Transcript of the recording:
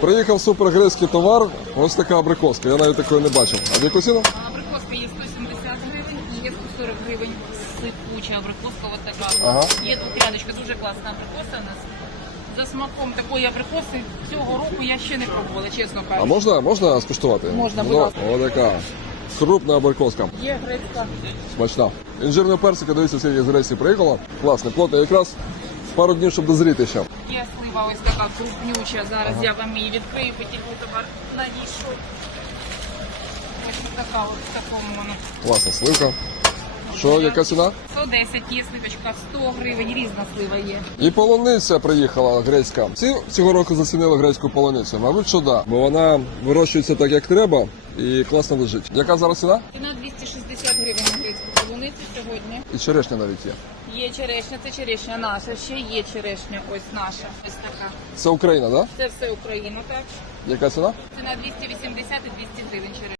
Приїхав супергрецький товар. Ось така абрикоска. Я навіть такої не бачив. А в яку ціну? Абрикоска є 170 гривень є 140 гривень сипуча абрикоска, ось така. Ага. Є двохрядочка, дуже класна абрикоса у нас. За смаком такої абрикоси цього року я ще не пробувала, чесно А кажучи. можна, можна скуштувати? Можна, будь Ну, ласка. Ось така. Крупна абрикоска. Є грецька. Смачна. Інжирна персика, дивіться, скільки з Греції приїхала. Класно, плотно. Якраз пару днів, щоб дозріти ще. Є слива ось така крупнюча. Зараз я вам її відкрию, тільки товар надійшов. Ось така в такому. Класна сливка. Що, яка ціна? 110 є сливочка, 100 гривень, різна слива є. І полуниця приїхала грецька. Всі цього року зацінили грецьку полуницю. Мабуть, що да. Бо вона вирощується так, як треба, і класно лежить. Яка зараз ціна? Ціна 260 гривень на грецьку полуницю сьогодні. І черешня навіть є. Є черешня, це черешня наша. Ще є черешня, ось наша. Ось така. Це Україна, так? Да? Це все Україна, так? Яка ціна? Ціна 280 і 200 гривень черешня.